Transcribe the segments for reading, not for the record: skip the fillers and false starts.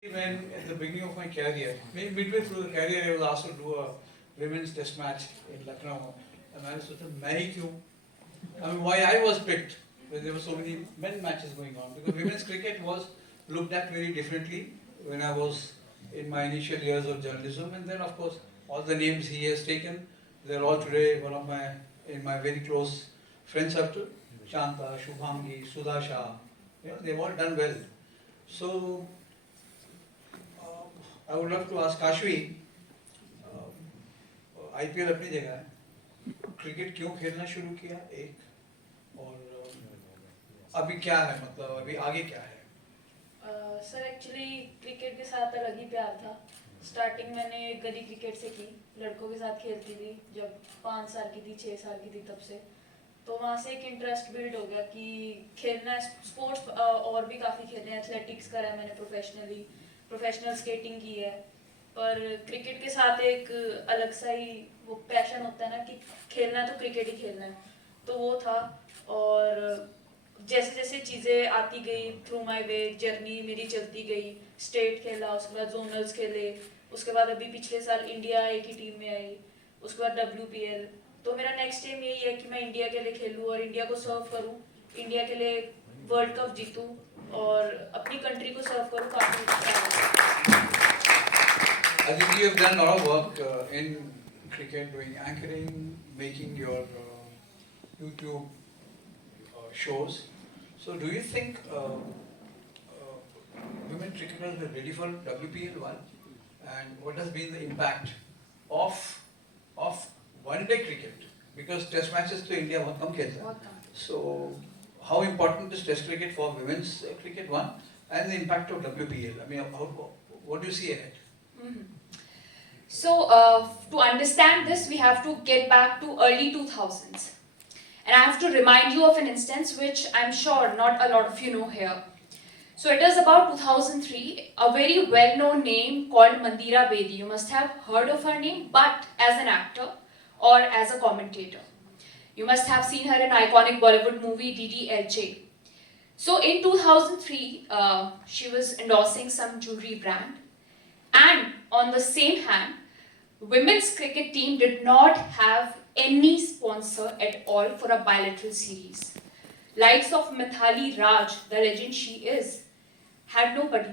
When at the beginning of my career, maybe midway through the career, I was asked to do a women's test match in Lucknow, and I was मैं ही क्यों? I mean, why I was picked when there were so many men matches going on? Because women's cricket was looked at very differently when I was in my initial years of journalism, and then of course all the names he has taken, they're all today one of my in my very close friend circle. Shanta, Shubhangi, Sudha Shah, they've all done well. So I would love to ask Kashvi, IPL अपनी जगह है, cricket क्यों खेलना शुरू किया एक, और अभी क्या है, मतलब अभी आगे क्या है? सर एक्चुअली क्रिकेट के साथ अलग ही प्यार था। स्टार्टिंग मैंने गली क्रिकेट से की, लड़कों के साथ खेलती थी जब 5 साल की थी, 6 साल की थी तब से। तो वहाँ से एक इंटरेस्ट बिल्ड हो गया कि खेलना है स्पोर्ट्स, और भी काफ़ी खेले हैं। एथलेटिक्स करा है मैंने प्रोफेशनली, प्रोफेशनल स्केटिंग की है, पर क्रिकेट के साथ एक अलग सा ही वो पैशन होता है ना कि खेलना है तो क्रिकेट ही खेलना है, तो वो था। और जैसे जैसे चीज़ें आती गई थ्रू माय वे, जर्नी मेरी चलती गई। स्टेट खेला, उसके बाद जोनल्स खेले, उसके बाद अभी पिछले साल इंडिया एक ही टीम में आई, उसके बाद WPL। तो मेरा नेक्स्ट एम यही है कि मैं इंडिया के लिए खेलूँ और इंडिया को सर्व करूँ, इंडिया के लिए वर्ल्ड कप जीतूँ और अपनी कंट्री को सर्व करूँ। काफ़ी I think you have done a lot of work in cricket, doing anchoring, making your YouTube shows. So do you think women cricketers were ready for WPL one? And what has been the impact of one-day cricket? Because test matches to India बहुत कम खेलते हैं. So how important is test cricket for women's cricket one, and the impact of WPL? I mean, what do you see ahead? So to understand this, we have to get back to early 2000s. And I have to remind you of an instance which I'm sure not a lot of you know here. So it is about 2003, a very well-known name called Mandira Bedi. You must have heard of her name, but as an actor or as a commentator. You must have seen her in iconic Bollywood movie DDLJ. So in 2003, she was endorsing some jewelry brand. And on the same hand, women's cricket team did not have any sponsor at all for a bilateral series. Likes of Mithali Raj, the legend she is, had nobody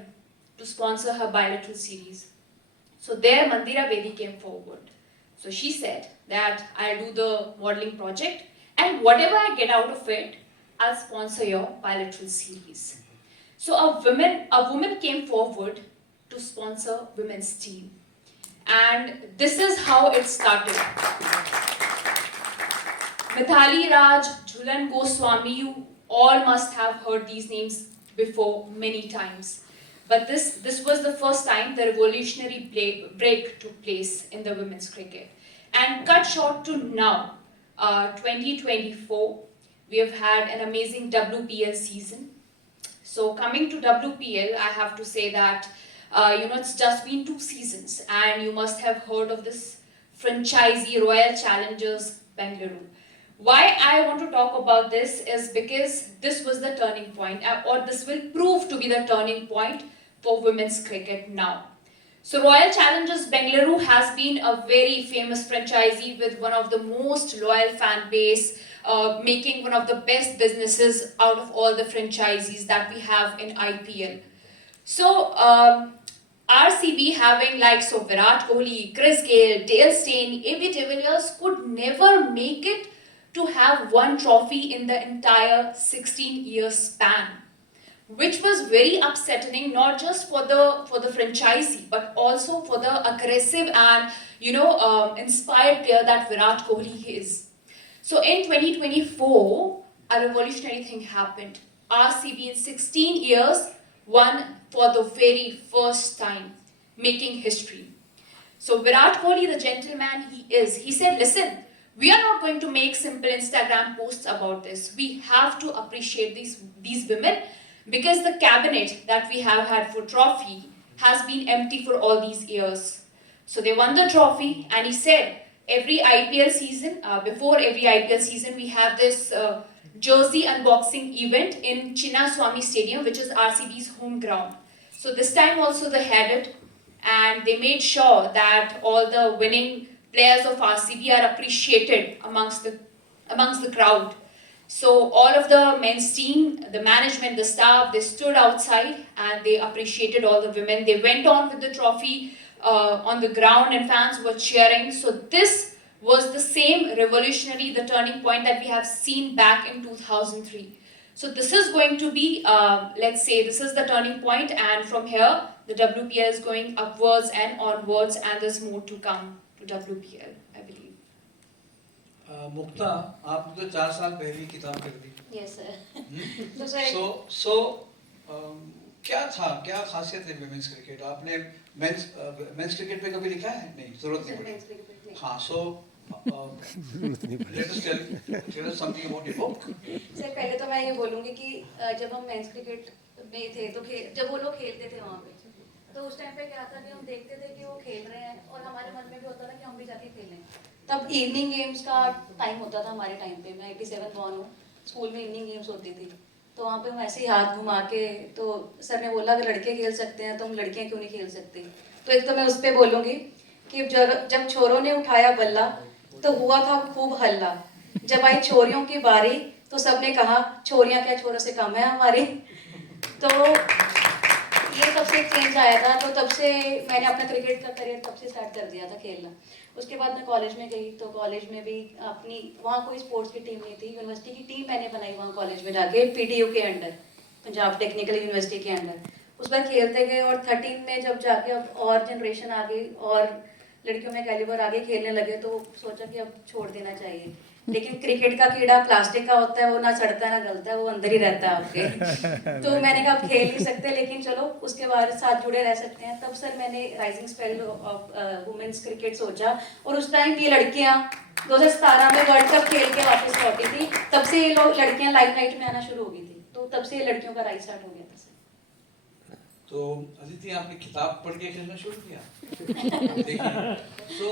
to sponsor her bilateral series. So there Mandira Bedi came forward. So she said that I'll do the modeling project, and whatever I get out of it, I'll sponsor your bilateral series. So a woman came forward to sponsor women's team. And this is how it started. Mithali Raj, Jhulan Goswami, you all must have heard these names before many times. But this was the first time the revolutionary break took place in the women's cricket. And cut short to now, 2024, we have had an amazing WPL season. So coming to WPL, I have to say that it's just been 2 seasons, and you must have heard of this franchisee Royal Challengers Bengaluru. Why I want to talk about this is because this was the turning point, or this will prove to be the turning point for women's cricket now. So Royal Challengers Bengaluru has been a very famous franchisee with one of the most loyal fan base, making one of the best businesses out of all the franchisees that we have in IPL. So RCB having likes of Virat Kohli, Chris Gayle, Dale Steyn, AB de Villiers could never make it to have one trophy in the entire 16-year span, which was very upsetting, not just for the franchisee, but also for the aggressive and inspired player that Virat Kohli is. So in 2024, a revolutionary thing happened. RCB in 16 years won for the very first time, making history. So Virat Kohli, the gentleman he said, listen, we are not going to make simple Instagram posts about this. We have to appreciate these women, because the cabinet that we have had for trophy has been empty for all these years. So they won the trophy, and he said, every IPL season, before every IPL season, we have this jersey unboxing event in Chinnaswamy Stadium, which is RCB's home ground. So this time also they had it, and they made sure that all the winning players of RCB are appreciated amongst the crowd. So all of the men's team, the management, the staff, they stood outside and they appreciated all the women. They went on with the trophy on the ground and fans were cheering. So this was the same revolutionary, the turning point that we have seen back in 2003. So this is going to be, let's say, this is the turning point, and from here, the WPL is going upwards and onwards, and there's more to come to WPL, I believe. मुक्ता, आपने तो 4 साल पहले ही किताब कर दी। Yes, sir. हम्म? तो sir So, क्या खासियत है विमेंस क्रिकेट? आपने मेंस क्रिकेट पे कभी लिखा है? नहीं, जरूरत नहीं पड़ी। हाँ, so let us tell us something about your book. Sir पहले तो मैं ये बोलूँगी कि जब हम मेंस क्रिकेट में थे तो जब वो लोग खेलते थे वहाँ पे तो उस टाइम पे क्या था कि हम देखते थे कि वो खेल रहे हैं और हमारे मन में भी होता था कि हम भी जाके खेलें। तब इवनिंग गेम्स का टाइम होता था हमारे टाइम पे, मैं 87 बॉर्न हूँ, स्कूल में इवनिंग गेम्स होती थी तो वहाँ पे हम ऐसे ही हाथ घुमा के, तो सर ने बोला अगर लड़के खेल सकते हैं तो हम लड़कियाँ क्यों नहीं खेल सकते। तो एक तो मैं उस पर बोलूँगी कि जब छोरों ने उठाया बल्ला तो हुआ था खूब हल्ला, जब आई छोरियों की बारी तो सबने कहा छोरियां क्या छोरों से कम है हमारी। तो ये तब से चेंज आया था, तो तब से मैंने अपना क्रिकेट का करियर तब से स्टार्ट कर दिया था खेलना। उसके बाद मैं कॉलेज में गई तो कॉलेज में भी अपनी, वहाँ कोई स्पोर्ट्स की टीम नहीं थी, यूनिवर्सिटी की टीम मैंने बनाई वहाँ कॉलेज में जाके, PTU के अंडर, पंजाब टेक्निकल यूनिवर्सिटी के अंडर। उस पर खेलते गए और 13 में जब जाके अब और जनरेशन आ गई और लड़कियों में कैलिबर आगे खेलने लगे तो सोचा कि अब छोड़ देना चाहिए। लेकिन क्रिकेट का कीड़ा प्लास्टिक का होता है, वो ना सड़ता है ना गलता है, वो अंदर ही रहता है आपके। तो मैंने कहा अब खेल नहीं सकते लेकिन चलो उसके बाद साथ जुड़े रह सकते हैं। तब सर मैंने rising spell of women's cricket सोचा और उस टाइम ये लड़कियां 2017 में वर्ल्ड कप खेल के वापस लौटी थी, तब से ये लोग लड़कियां लाइमलाइट में आना शुरू हो गई थी, तो तब से ये लड़कियों का राइज स्टार्ट हो गया था सर। तो अदिति, आपने किताब पढ़ के खेलना शुरू किया? देखिए, so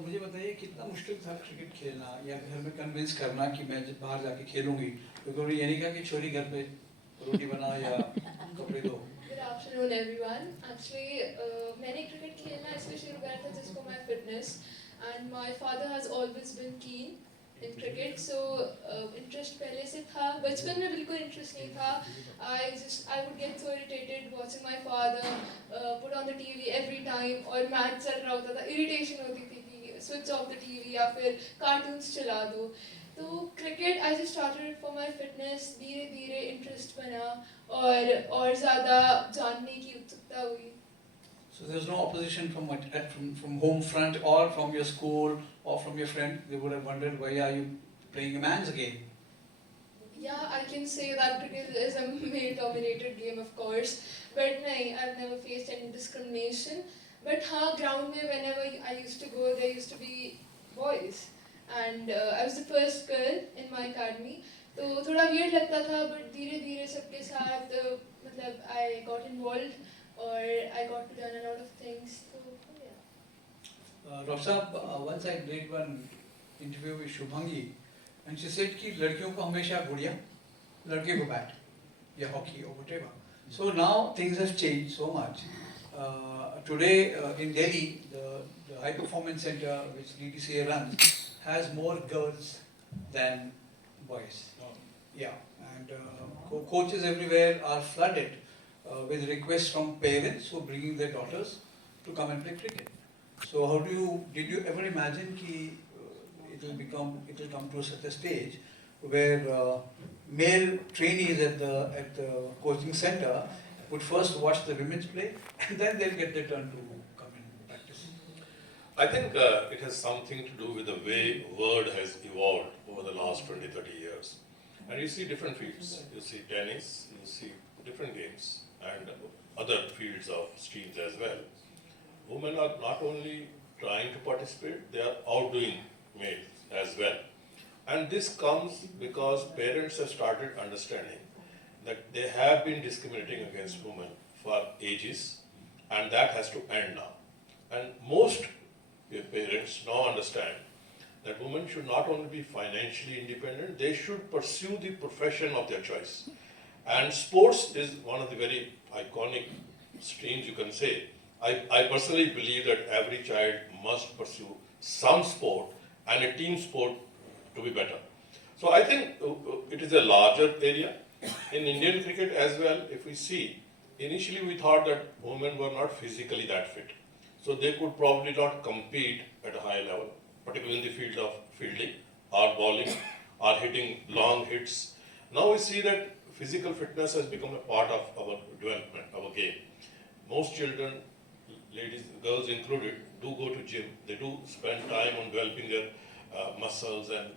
मुझे बताइए कितना मुश्किल था क्रिकेट खेलना या घर में कन्विंस करना कि मैं जब बाहर जाके खेलूंगी, क्योंकि उन्होंने ये नहीं कहा कि छोरी घर पे रोटी बना या कपड़े धो। Good afternoon everyone. Actually, मैंने क्रिकेट खेलना इसलिए शुरू करा था just for my fitness, and my father has always been keen in cricket, so interest पहले से था। बचपन में बिल्कुल interest नहीं था। I would get so irritated watching my father put on the TV every time और मैच चल रहा होता था, irritation होती थी कि switch off the TV या फिर cartoons चला दो। तो cricket I just started it for my fitness, धीरे धीरे इंटरेस्ट बना और ज़्यादा जानने की उत्सुकता हुई। So there's no opposition from home front or from your school or from your friend. They would have wondered why are you playing a man's game. Yeah, I can say that cricket is a male-dominated game, of course, but nahin, I've never faced any discrimination. But हाँ, ground में whenever I used to go, there used to be boys, and I was the first girl in my academy. तो थोड़ा weird लगता था, but धीरे धीरे सबके साथ मतलब I got involved और I got to learn a lot of things. So yeah. Dr. Saab, once I did one interview with Shubhangi, and she said कि लड़कियों को हमेशा गुड़िया, लड़के को बैट या hockey or whatever. So now things have changed so much. Today in Delhi, the High Performance Center which DDCA runs has more girls than boys. Yeah, and coaches everywhere are flooded with requests from parents who are bringing their daughters to come and play cricket. So did you ever imagine कि it will come to such a stage where male trainees at the coaching center would first watch the women's play and then they'll get their turn to come and practice? I think it has something to do with the way world has evolved over the last 20-30 years. And you see different fields. You see tennis, you see different games and other fields of streams as well. Women are not only trying to participate, they are outdoing males as well. And this comes because parents have started understanding that they have been discriminating against women for ages, and that has to end now. And most parents now understand that women should not only be financially independent, they should pursue the profession of their choice. And sports is one of the very iconic streams, you can say. I personally believe that every child must pursue some sport and a team sport to be better. So I think it is a larger area. In Indian cricket as well, if we see, initially we thought that women were not physically that fit. So they could probably not compete at a high level, particularly in the field of fielding or bowling or hitting long hits. Now we see that physical fitness has become a part of our development, our game. Most children, ladies, girls included, do go to gym. They do spend time on developing their muscles and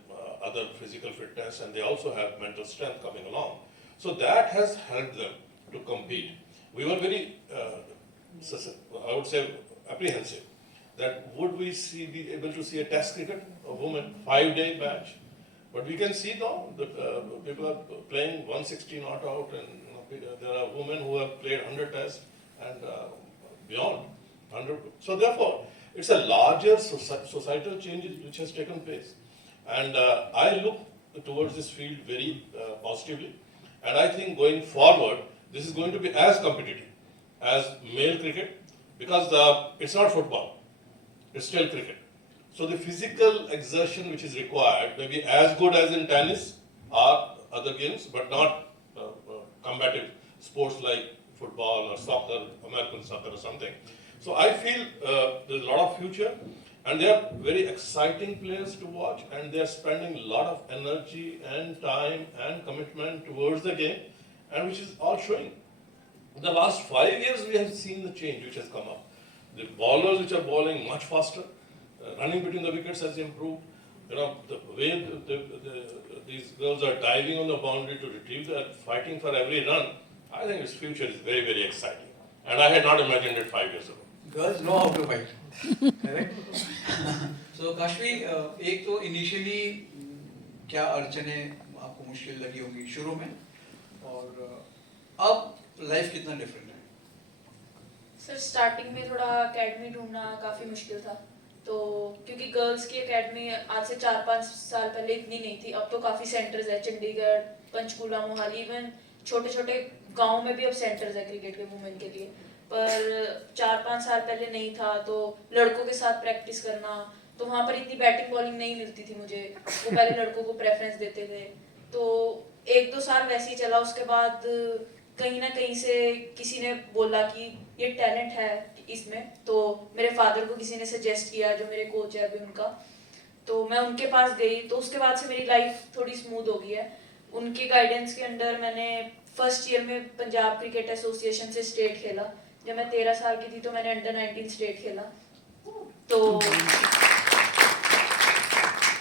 other physical fitness, and they also have mental strength coming along. So that has helped them to compete. We were very, I would say, apprehensive that would we be able to see a test cricket, a women 5-day match. But we can see now that people are playing 160 not out, and there are women who have played 100 tests and beyond 100. So therefore, it's a larger societal change which has taken place. And I look towards this field very positively. And I think going forward, this is going to be as competitive as male cricket, because it's not football, it's still cricket. So the physical exertion which is required may be as good as in tennis or other games, but not combative sports like football or soccer, American soccer or something. So I feel there's a lot of future, and they are very exciting players to watch, and they are spending a lot of energy and time and commitment towards the game, and which is all showing. In the last 5 years, we have seen the change which has come up. The bowlers which are bowling much faster, running between the wickets has improved. You know, the way these girls are diving on the boundary to retrieve that, fighting for every run, I think its future is very, very exciting. And I had not imagined it 5 years ago. Girls know how to fight, correct? So Kashvi, एक तो initially क्या अड़चनें आपको मुश्किल लगी होंगी शुरू में, और अब लाइफ कितना डिफरेंट है? सर स्टार्टिंग में थोड़ा एकेडमी ढूंढना काफ़ी मुश्किल था, तो क्योंकि गर्ल्स की एकेडमी आज से 4-5 साल पहले इतनी नहीं थी, अब तो काफ़ी सेंटर्स है, चंडीगढ़, पंचकूला, मोहाली, इवन छोटे छोटे गांव में भी अब सेंटर्स है क्रिकेट के वुमेन के लिए। पर 4-5 साल पहले नहीं था, तो लड़कों के साथ प्रैक्टिस करना, तो वहाँ पर इतनी बैटिंग बॉलिंग नहीं मिलती थी मुझे, वो पहले लड़कों को प्रेफरेंस देते थे। तो 1-2 साल वैसे ही चला, उसके बाद कहीं ना कहीं से किसी ने बोला कि ये टैलेंट है इसमें, तो मेरे फादर को किसी ने सजेस्ट किया, जो मेरे कोच है अभी उनका, तो मैं उनके पास गई, तो उसके बाद से मेरी लाइफ थोड़ी स्मूथ हो गई है। उनके गाइडेंस के अंडर मैंने फर्स्ट ईयर में पंजाब क्रिकेट एसोसिएशन से स्टेट खेला। जब मैं 13 साल की थी तो मैंने अंडर 19 स्टेट खेला। तो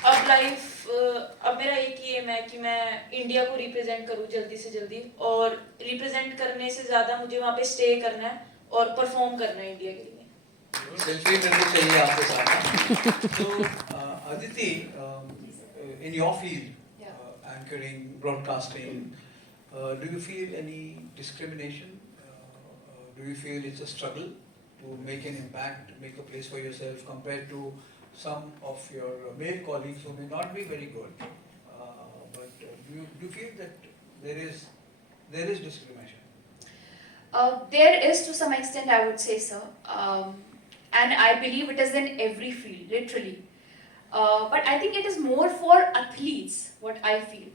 अब मेरा एक ही एम है कि मैं इंडिया को रिप्रेजेंट करूं जल्दी से जल्दी, और रिप्रेजेंट करने से ज़्यादा मुझे वहाँ पे स्टे करना है और परफॉर्म करना है इंडिया के लिए। सेल्फी करनी चाहिए आपके साथ। तो Aditi, in your field, anchoring, broadcasting, do you feel any discrimination? Do you feel it's a struggle to make an impact, make a place for yourself compared to some of your male colleagues who may not be very good? But do you feel that there is discrimination? There is to some extent, I would say, sir. And I believe it is in every field, literally. But I think it is more for athletes, what I feel.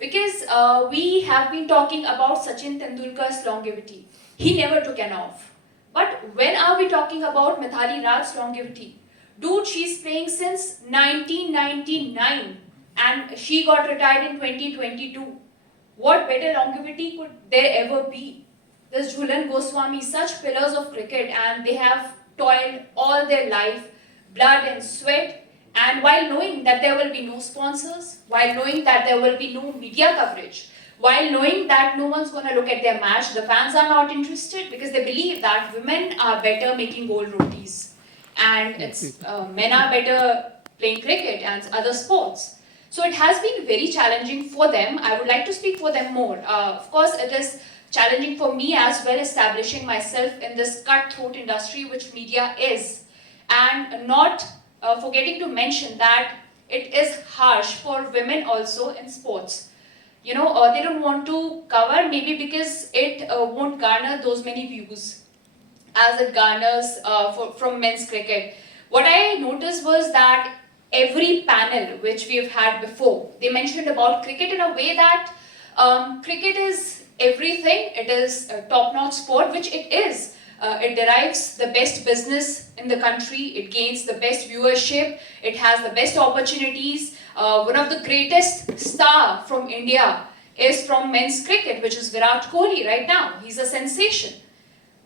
Because we have been talking about Sachin Tendulkar's longevity. He never took an off. But when are we talking about Mithali Raj's longevity? Dude, she's playing since 1999 and she got retired in 2022. What better longevity could there ever be? There's Jhulan Goswami, such pillars of cricket, and they have toiled all their life, blood and sweat. And while knowing that there will be no sponsors, while knowing that there will be no media coverage, while knowing that no one's going to look at their match, the fans are not interested because they believe that women are better making gold rotis and men are better playing cricket and other sports. So it has been very challenging for them. I would like to speak for them more. Of course, it is challenging for me as well, establishing myself in this cutthroat industry which media is, and not forgetting to mention that it is harsh for women also in sports. They don't want to cover, maybe because it won't garner those many views. as it garners from men's cricket. What I noticed was that every panel which we have had before, they mentioned about cricket in a way that cricket is everything. It is a top-notch sport, which it is. It derives the best business in the country. It gains the best viewership. It has the best opportunities. One of the greatest star from India is from men's cricket, which is Virat Kohli right now. He's a sensation.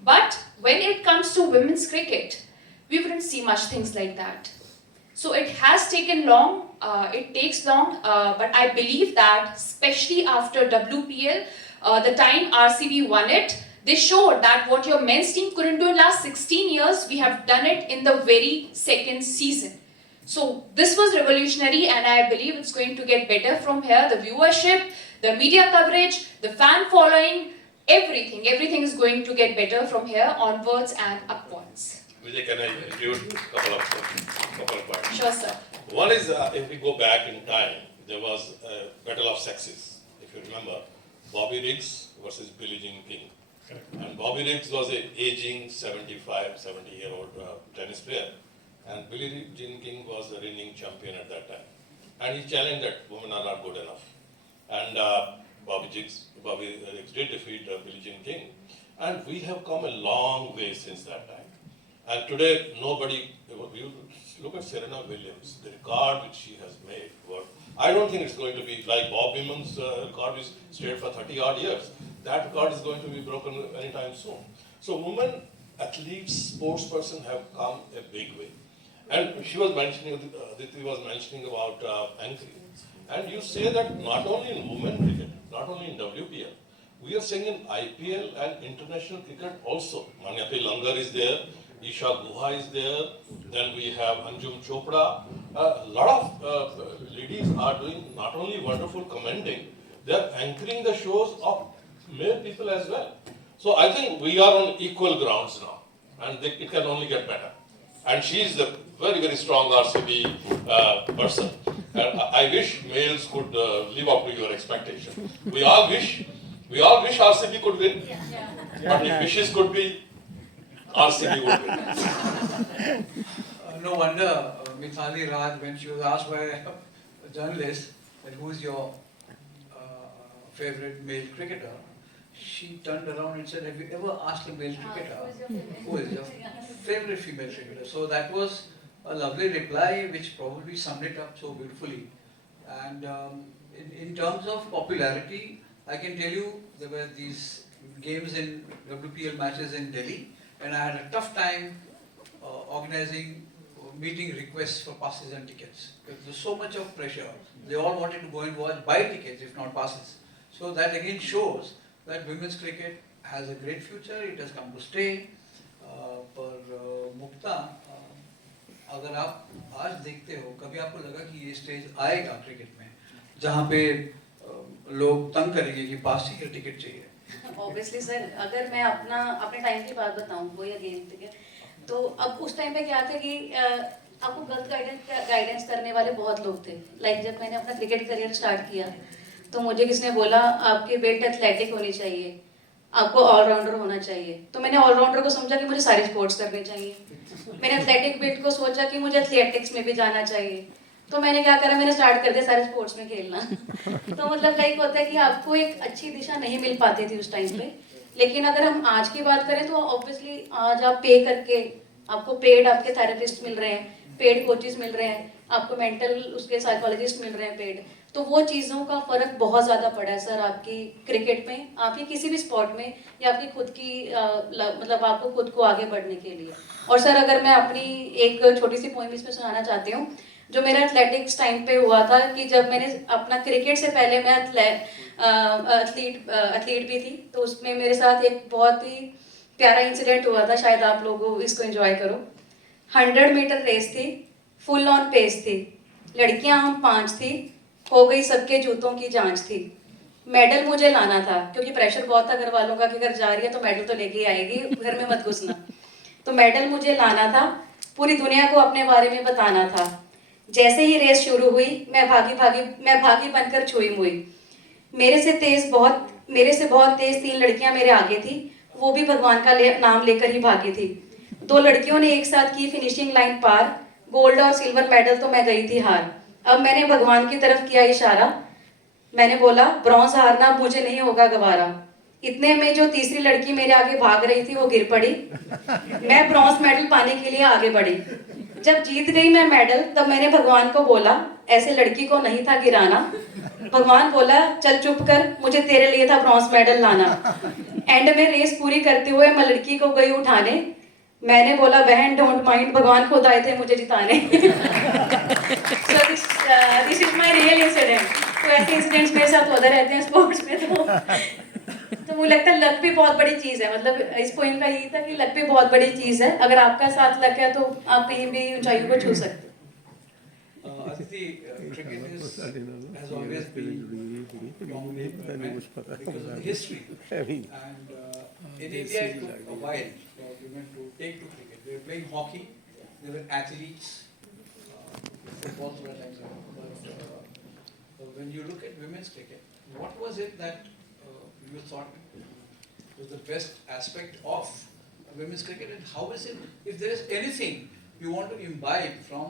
But when it comes to women's cricket, we wouldn't see much things like that. So it has taken long, it takes long, but I believe that especially after WPL, the time RCB won it, they showed that what your men's team couldn't do in last 16 years, we have done it in the very second season. So this was revolutionary, and I believe it's going to get better from here. The viewership, the media coverage, the fan following, everything is going to get better from here onwards and upwards. Vijay, can I include a couple of points? Sure, sir. One is, if we go back in time, there was a battle of sexes. If you remember, Bobby Riggs versus Billie Jean King. And Bobby Riggs was an aging 70-year-old tennis player. And Billie Jean King was the reigning champion at that time. And he challenged that women are not good enough. And Bobby Riggs did defeat Billie Jean King. And we have come a long way since that time. And today, you look at Serena Williams, the record which she has made. I don't think it's going to be like Bob Beeman's record, which stayed for 30 odd years. That record is going to be broken anytime soon. So women athletes, sports person have come a big way. And she was mentioning, Aditi was mentioning about anchoring. And you say that not only in women cricket, not only in WPL, we are saying in IPL and international cricket also. Manyati Langar is there, Isha Guha is there, then we have Anjum Chopra. A lot of ladies are doing not only wonderful commenting, they are anchoring the shows of male people as well. So I think we are on equal grounds now, and it can only get better. And she is a very, very strong RCB person. And I wish males could live up to your expectation. We all wish RCB could win. But if wishes could be, RCB would win. No wonder Mithali Raj, when she was asked by a journalist that who is your favorite male cricketer, she turned around and said, have you ever asked a male cricketer who is your favorite female cricketer? So that was a lovely reply which probably summed it up so beautifully. And in terms of popularity, I can tell you there were these games in WPL matches in Delhi, and I had a tough time organizing meeting requests for passes and tickets. Because there's so much of pressure. They all wanted to go and buy tickets, if not passes. So that again shows that women's cricket has a great future. It has come to stay. पर मुक्ता अगर आप आज देखते हो, कभी आपको लगा कि ये स्टेज आएगा क्रिकेट में जहाँ पे लोग तंग करेंगे कि पास ही टिकट चाहिए? ऑब्वियसली सर, अगर मैं अपने टाइम की बात बताऊं, वो या गेम ठीक है, तो अब उस टाइम पे क्या था कि आपको गलत गाइडेंस करने वाले बहुत लोग थे. लाइक जब मैंने अपना क्रिकेट करियर स्टार्ट किया तो मुझे किसने बोला आपकी बेल्ट एथलेटिक होनी चाहिए, आपको ऑलराउंडर होना चाहिए. तो मैंने ऑलराउंडर को समझा कि मुझे सारे स्पोर्ट्स करने चाहिए. मैंने एथलेटिक बेल्ट को सोचा कि मुझे एथलेटिक्स में भी जाना चाहिए. तो मैंने क्या करा, मैंने स्टार्ट कर दिया सारे स्पोर्ट्स में खेलना. तो मतलब लाइक होता है कि आपको एक अच्छी दिशा नहीं मिल पाती थी उस टाइम पे. लेकिन अगर हम आज की बात करें तो ऑब्वियसली आज आप पे करके, आपको पेड आपके थेरेपिस्ट मिल रहे हैं, पेड कोचेस मिल रहे हैं, आपको मेंटल उसके साइकोलॉजिस्ट मिल रहे हैं पेड. तो वो चीज़ों का फ़र्क बहुत ज़्यादा पड़ा है सर आपकी क्रिकेट में, आपकी किसी भी स्पोर्ट में, या आपकी खुद की मतलब आपको खुद को आगे बढ़ने के लिए. और सर अगर मैं अपनी एक छोटी सी पोइम इसमें सुनाना चाहती हूँ, जो मेरा एथलेटिक्स टाइम पे हुआ था कि जब मैंने अपना क्रिकेट से पहले मैं एथलीट भी थी, तो उसमें मेरे साथ एक बहुत ही प्यारा इंसिडेंट हुआ था. शायद आप लोग इसको एंजॉय करो. 100 मीटर रेस थी, फुल ऑन पेस थी, लड़कियां हम 5 थी, हो गई सबके जूतों की जांच थी. मेडल मुझे लाना था क्योंकि प्रेशर बहुत था घर वालों का कि अगर जा रही है तो मेडल तो लेके आएगी, घर में मत घुसना. तो मेडल मुझे लाना था, पूरी दुनिया को अपने बारे में बताना था. जैसे ही रेस शुरू हुई मैं भागी बनकर छुई मुई. मेरे से बहुत तेज 3 लड़कियां मेरे आगे थी, वो भी भगवान का नाम लेकर ही भागी थी। 2 लड़कियों ने एक साथ की फिनिशिंग लाइन पार, गोल्ड और सिल्वर मेडल तो मैं गई थी हार। अब मैंने भगवान की तरफ किया इशारा, मैंने बोला ब्रॉन्ज हारना मुझे नहीं होगा गवारा। इतने में जो तीसरी लड़की मेरे आगे भाग रही थी वो गिर पड़ी। मैं ब्रॉन्ज मेडल पाने के लिए आगे बढ़ी। जब जीत गई मैं मेडल तब मैंने भगवान को बोला ऐसे लड़की को नहीं था गिराना। भगवान बोला चल चुप कर, मुझे तेरे लिए था ब्रॉन्ज मेडल लाना। एंड में रेस पूरी करते हुए मैं लड़की को गई उठाने, मैंने बोला बहन डोंट माइंड, भगवान खुद आए थे मुझे जिताने। So this is my real incident. तो ऐसे इंसिडेंट्स मेरे साथ होते रहते हैं स्पोर्ट्स में। तो मुझे लगता है लक भी बहुत बड़ी चीज़ है। मतलब इस पोइम का यही था कि लक भी बहुत बड़ी चीज़ है। अगर आपका साथ लक है तो आप कहीं भी ऊंचाइयों को छू सकते हो। Aditi, cricket has always been dominated by men because of the history. And in India, it took a while for women to take to cricket. They were playing hockey, they were athletes, football were like that. But when you look at women's cricket, what was it that you thought was the best aspect of women's cricket, and how is it, if there is anything you want to imbibe from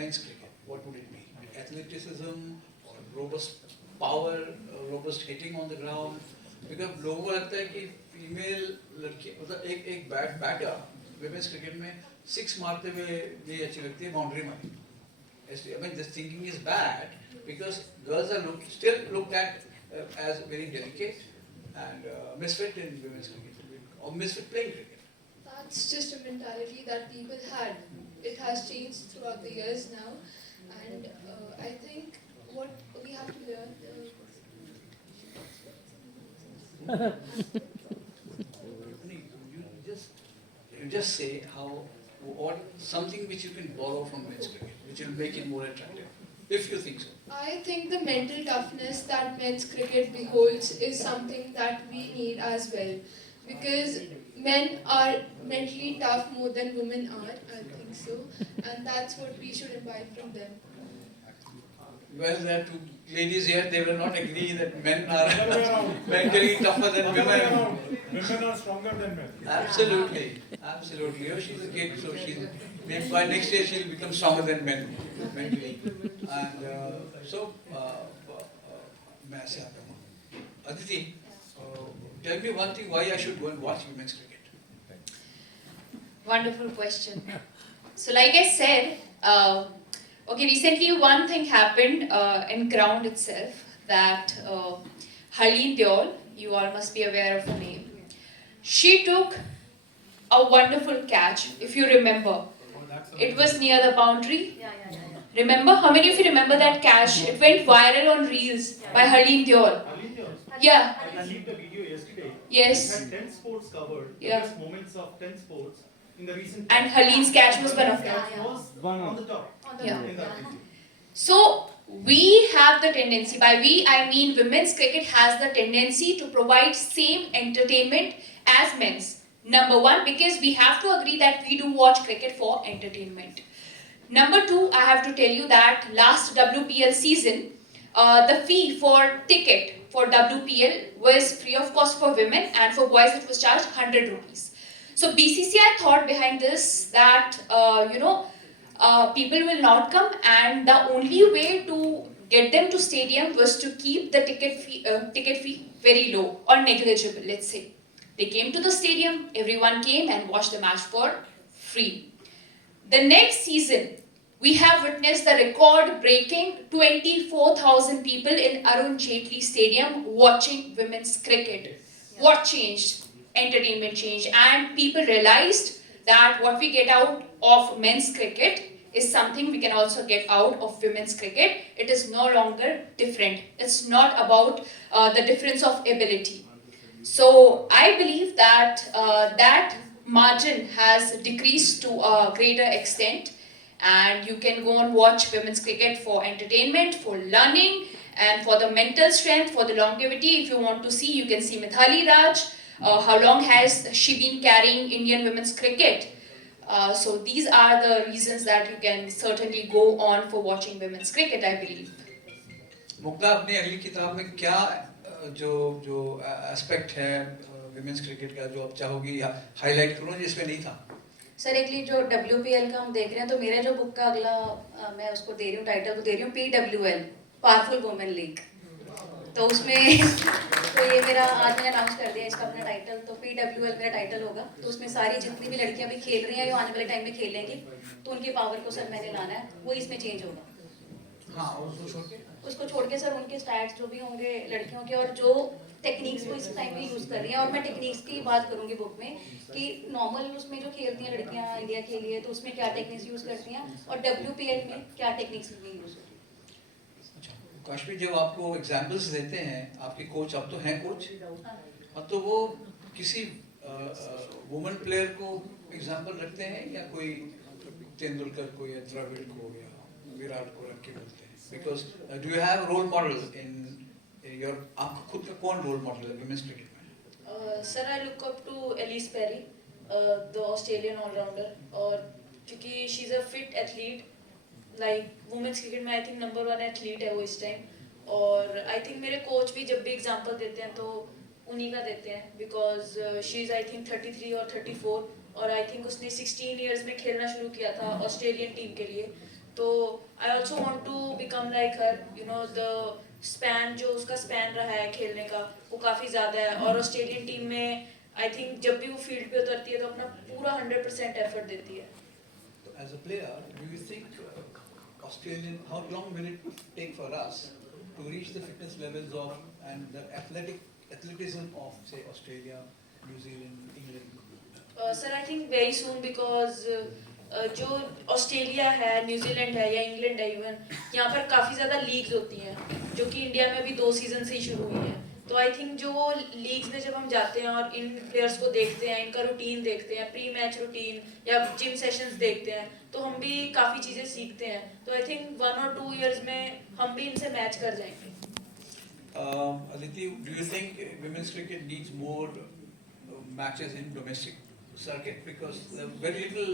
men's cricket, what would it be? Athleticism or robust power, robust hitting on the ground? Because लोगों को लगता है कि female लड़की मतलब एक batter women's cricket में 6 मारते हुए ये अच्छी लगती है बाउंड्री मारी। I mean, this thinking is bad because girls are still looked at as very delicate and misfit in women's cricket or misfit playing cricket. That's just a mentality that people had. It has changed throughout the years now, and I think what we have to learn. You just say how what something which you can borrow from men's cricket, which will make it more attractive, if you think so. I think the mental toughness that men's cricket beholds is something that we need as well, because men are mentally tough more than women are. I think so, and that's what we should imbibe from them. Well, there are 2 ladies here, they will not agree that men are mentally tougher than women. Women are stronger than men. Absolutely, absolutely. Oh, she's a kid, so maybe by next year she'll become stronger than men mentally. And मैं ऐसे आता हूँ। Aditi, tell me one thing why I should go and watch women's cricket. Wonderful question. So, like I said, okay, recently one thing happened in ground itself that Harleen Deol, you all must be aware of her name. She took a wonderful catch, if you remember. It was near the boundary. Remember? How many of you remember that catch? It went viral on Reels by Harleen Deol. Yeah. I leaked the video yesterday. Yes. It had 10 sports covered. Yeah. Best moments of 10 sports in the recent. And Harleen's catch was one of them. Catch was on the top. Yeah. In that video. So, we have the tendency, by we I mean women's cricket has the tendency to provide same entertainment as men's. Number 1, because we have to agree that we do watch cricket for entertainment. Number 2, I have to tell you that last WPL season, the fee for ticket for WPL was free of cost for women, and for boys it was charged 100 rupees. So BCCI thought behind this that people will not come, and the only way to get them to stadium was to keep the ticket fee very low or negligible, let's say. They came to the stadium, everyone came and watched the match for free. The next season, we have witnessed the record-breaking 24,000 people in Arun Jaitley Stadium watching women's cricket. What changed? Entertainment changed, and people realized that what we get out of men's cricket is something we can also get out of women's cricket. It is no longer different. It's not about the difference of ability. So I believe that that margin has decreased to a greater extent, and you can go and watch women's cricket for entertainment, for learning, and for the mental strength, for the longevity. If you want to see, you can see Mithali Raj. How long has she been carrying Indian women's cricket? So these are the reasons that you can certainly go on for watching women's cricket, I believe. मुक्ता, अपनी अगली किताब में क्या जो aspect है women's cricket का जो आप चाहोगी या हाईलाइट करूँ जिसमें नहीं था? सर एक्चुअली जो WPL का हम देख रहे हैं तो मेरा जो बुक का अगला मैं उसको दे रही हूँ, टाइटल को दे रही हूँ PWL, पावरफुल वुमेन लीग। तो उसमें तो ये मेरा आज मैंने अनाउंस कर दिया इसका अपना टाइटल, तो PWL मेरा टाइटल होगा। तो उसमें सारी जितनी भी लड़कियां भी खेल रही हैं, जो आने वाले टाइम में खेलेंगी, तो उनकी पावर को सर मैंने लाना है, वो इसमें चेंज होगा। हाँ, और उसको छोड़ के उसको छोड़ के सर उनके स्टैट्स जो भी होंगे लड़कियों के, और जो टेक्निक्स वो इस टाइम में यूज़ कर रही हैं, और मैं टेक्निक्स की बात करूंगी बुक में कि नॉर्मल उसमें जो खेलती हैं लड़कियां इंडिया के लिए, तो उसमें क्या टेक्निक्स यूज़ करती हैं, और WPL में क्या टेक्निक्स यूज़ होती हैं। अच्छा, काश्मीर जब आपको एग्जाम्पल्स देते हैं आपके कोच, अब तो हैं कोच, हाँ, तो वो किसी वुमेन प्लेयर को एग्जाम्पल रखते हैं या कोई तेंदुलकर को या द्रविड़ को या विराट को रख के बोलते हैं? Because do you have role model in your, आपका खुद का कौन रोल मॉडल है वुमेन्स क्रिकेट में? Sir I look up to Ellyse Perry, the Australian allrounder, और क्योंकि she is a fit athlete, like women's cricket में आई थिंक नंबर 1 एथलीट है वो इस टाइम। और आई थिंक मेरे कोच भी जब भी एग्जांपल देते हैं तो उन्हीं का देते हैं, because she is I think 33 और 34, और आई थिंक उसने 16 ईयर्स में खेलना शुरू किया था ऑस्ट्रेलियन टीम के लिए। तो I also want to become like her, you know the span जो उसका स्पैन रहा है खेलने का वो काफ़ी ज़्यादा है, और ऑस्ट्रेलियन टीम में आई थिंक जब भी वो फील्ड पे उतरती है तो अपना पूरा 100% एफर्ट देती है। So as a player, do you think Australian, how long will it take for us to reach the fitness levels of and the athleticism of say Australia, New Zealand, England? Sir I think very soon, because जो Australia है, New Zealand है या England है even, यहाँ पर काफ़ी ज़्यादा leagues होती हैं जो कि इंडिया में अभी 2 सीजन से ही शुरू हुई हैं। तो आई थिंक जो वो लीग्स में जब हम जाते हैं और इन प्लेयर्स को देखते हैं, इनका रूटीन देखते हैं, प्री मैच रूटीन या जिम सेशंस देखते हैं, तो हम भी काफ़ी चीज़ें सीखते हैं। तो आई थिंक 1 और 2 ईयर्स में हम भी इनसे मैच कर जाएंगे। Aditi, do you think women's cricket needs more matches in domestic circuit, because there are very little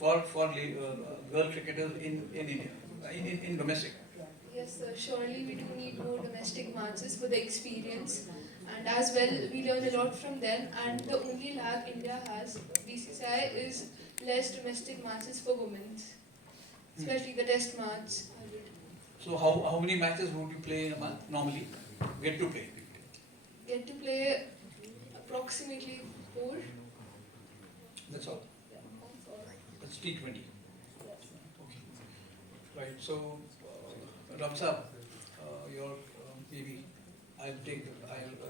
for girl cricketers in India, in domestic? Yes, sir. Surely we do need more domestic matches for the experience, and as well we learn a lot from them. And the only lag India has, BCCI, is less domestic matches for women, especially the test match. So how many matches would you play in a month normally? Get to play? Get to play approximately 4. That's all. That's T20. Okay. Right. So, Ramsa, your maybe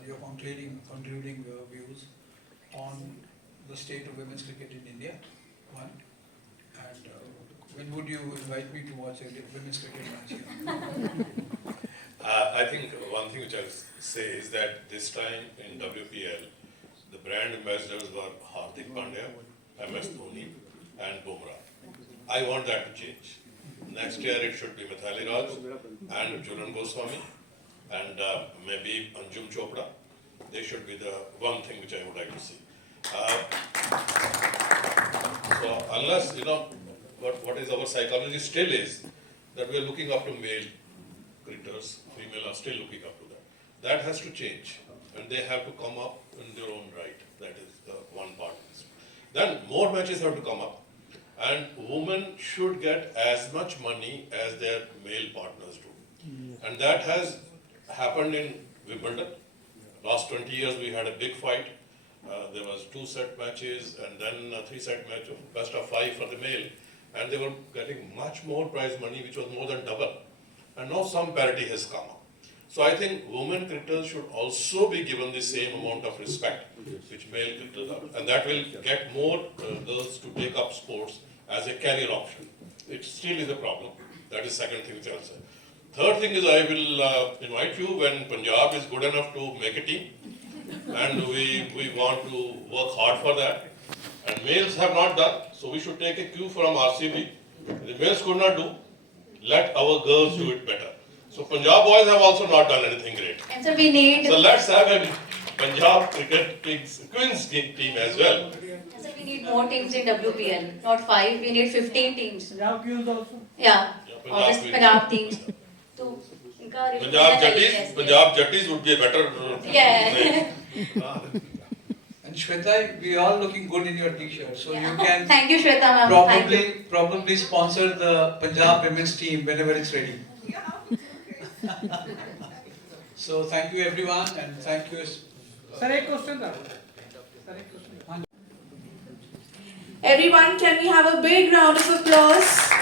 your concluding views on the state of women's cricket in India. One, and when would you invite me to watch a women's cricket match here? I think one thing which I'll say is that this time in WPL, the brand ambassadors were Hardik Pandya, MS Dhoni, and Bumrah. I want that to change. Next year it should be Mithali Raj and Jhulan Goswami and maybe Anjum Chopra. They should be the one thing which I would like to see. So unless, what is our psychology still is that we are looking up to male cricketers, female are still looking up to that. That has to change, and they have to come up in their own right. That is the one part. Then more matches have to come up, and women should get as much money as their male partners do. And that has happened in Wimbledon. Last 20 years we had a big fight. There was 2-set matches and then a 3-set match of best of 5 for the male, and they were getting much more prize money, which was more than double. And now some parity has come up. So I think women cricketers should also be given the same amount of respect which male cricketers are, and that will get more girls to take up sports as a career option. It still is a problem. That is second thing which I will say. Third thing is I will invite you when Punjab is good enough to make a team, and we want to work hard for that. And males have not done, so we should take a cue from RCB. The males could not do. Let our girls do it better. So Punjab boys have also not done anything great. And so we need. So let's have a Punjab cricket Queens team as well. And so we need more teams in WPL, not 5. We need 15 teams. Punjab Queens also. Yeah. Punjab Obviously, Queens. Punjab teams. So, इनका Punjab Jattis would be a better Yeah. name. And Shweta, we are looking good in your t-shirt, so you can Thank you, Shweta ma'am. Thank you. probably sponsor the Punjab women's team whenever it's ready. So thank you everyone, and thank you. Sir एक question था sir एक question Everyone, can we have a big round of applause?